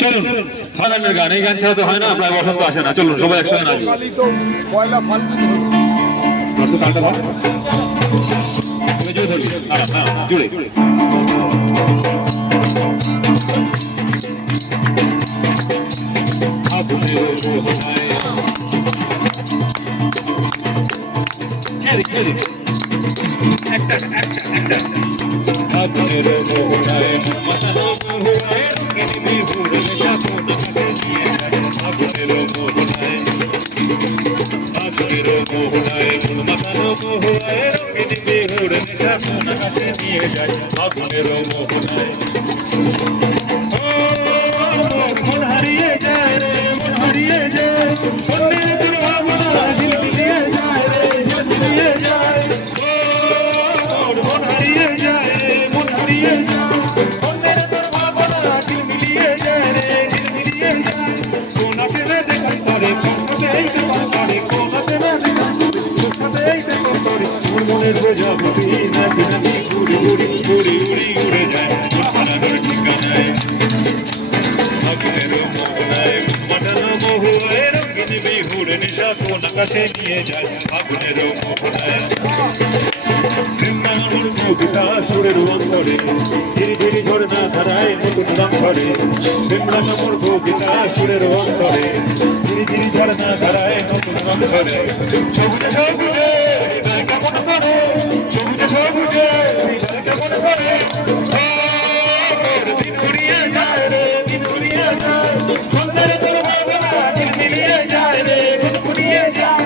চলুন ফাল্গুনের গান, এই গান ছাড়া তো হয় না, আপনার বসন্ত আসে না। চলুন সবাই একসঙ্গে নাচি। জুড়ে আগুনের মোহনায় মশালা মোহনায় রঙিনী বিহুর সাপোনা নিয়ে যায়। আগুনের মোহনায় মশালা মোহনায় রঙিনী বিহুর সাপোনা নিয়ে যায়। আগুনের মোহনায় মন হারিয়ে যায় রে, মন হারিয়ে যায়, মনের দুর্ভাবনা ঝিলমিলিয়ে যায় রে, ঝিলমিলিয়ে যায়। মন হারিয়ে যায় রে, মন হারিয়ে যায়, মনের দুর্ভাবনা ঝিলমিলিয়ে যায় রে, ঝিলমিলিয়ে যায়। কোন প্রেমে দেখাই তারে, তোর সাথে এই দেখা তারে, কোন প্রেমে দেখাই তোর সাথে এই দেখা তারে। মোর মনের বোঝা বুঝি নাচি নাচি ঘুরি ঘুরি ঘুরি ঘুরি উড়ে যায় হারানোর ঠিকানায়। আগুনের মোহনায় মাতানো মহুয়ায় রঙিনী বিহুর নেশা কোন আকাশে নিয়ে যায়। আগুনের মোহনায় আমার কবিতা সুরের অন্তরে ধীরে ধীরে ঝর্ণা ধারায় নতুন রং ধরে। আমার কবিতা সুরের অন্তরে ধীরে ধীরে ঝর্ণা ধারায় নতুন রং ধরে। সবুজে সবুজে হৃদয় কেমন করে, সবুজে সবুজে হৃদয় কেমন করে। দিন ঘুরিয়ে যায় রে, দিন ঘুরিয়ে যায়, সুন্দর তোর ভাবনা ঝিলমিলিয়ে যায় রে, দিন ঘুরিয়ে যায়।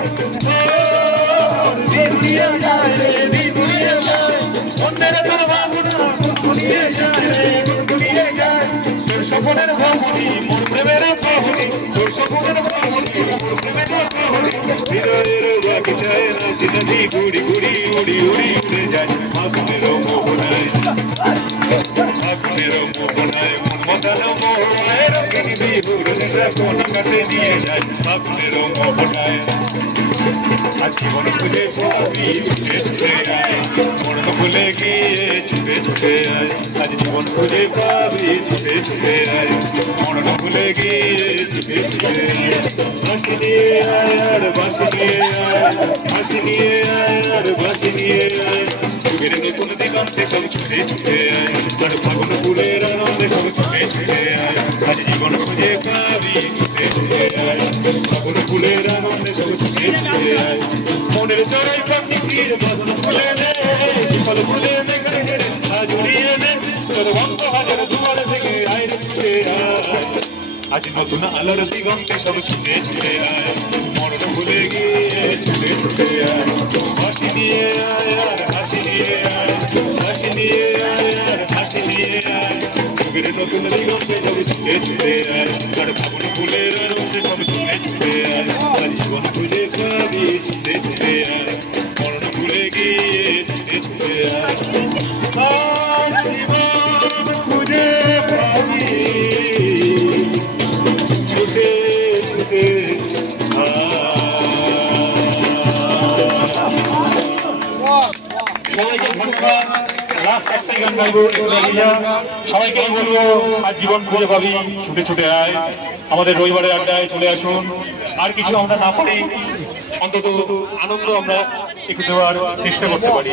দিন ঘুরিয়ে যায় রে, দিন ঘুরিয়ে যায়, সুন্দর তোর ভাবনা ঘুরিয়ে যায় রে, ঘুরিয়ে যায়। তোর স্বপ্নের ভাবনি মোর প্রেমের বাহুনি, তোর স্বপ্নের ভাবনি মোর প্রেমের বাহুনি। হৃদয়ের বাগিচায় নাচি নাচি ঘুরি ঘুরি উড়ি উড়ি উড়ে যায়। আগুনের মোহনায় আগুনের মোহনায় মন মাতানো মোহনায় রঙিনী বিহুর নেশা কোন আকাশে নিয়ে যায়। আগুনের মোহনায় আজ জীবন খুঁজে পাবি ছুটে ছুটে আয়, মন ভুলে গিয়ে ছুটে ছুটে আয়। আজ জীবন খুঁজে পাবি ছুটে ছুটে আয়, মন ভুলে গিয়ে ছুটে ছুটে আয়। বাঁশি নিয়ে আয় আর বাঁশি নিয়ে আয়, বাঁশি নিয়ে আয় আর বাঁশি নিয়ে আয়। যুগের নতুন দিগন্তে সব ছুটে ছুটে আয়, আর ফাগুন ফুলের আনন্দে সব ছুটে ছুটে আয়। আজ জীবন খুঁজে পাবি ছুটে ছুটে আয়, ফাগুন ফুলের আনন্দে সব ছুটে ছুটে আয়। মনের চড়াই প্রকৃতির বাঁধন খুলে নে, ফল খুলে নে গড়ে আজ উড়িয়ে নে, তোর বন্ধ হাজার দুয়ার থেকে আয় রে ছুটে আয়। আজ নতুন আলোর দিগন্তে সব ছুটে ছুটে আয়, মরণ ভুলে গিয়ে ছুটে ছুটে আয়। হাসি নিয়ে আয় আর হাসি নিয়ে আয়, হাসি নিয়ে আয় আর হাসি নিয়ে আয়। যুগের নতুন দিগন্তে সব ছুটে ছুটে আয়, আর ফাগুন ফুলের আনন্দে সব ছুটে ছুটে আয়। আজ জীবন খুঁজে পাবি ছুটে ছুটে আয়, মরণ ভুলে গিয়ে ছুটে ছুটে আয়। আজ জীবন খুঁজে পাবি ছুটে ছুটে সবাইকে ধন্যবাদ। লাস্ট একটাই গান গাইবো, সবাইকে বলবো আজ জীবন খুঁজে পাবি ছুটে ছুটে আয়। আমাদের রবিবারের আড্ডায় চলে আসুন। আর কিছু আমরা না পারি, অন্তত আনন্দ আমরা একটু দেওয়ার চেষ্টা করতে পারি।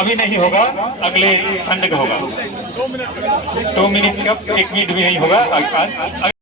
अभी नहीं होगा, अगले संडे को होगा। 2 मिनट का 1 मिनट भी नहीं होगा आज।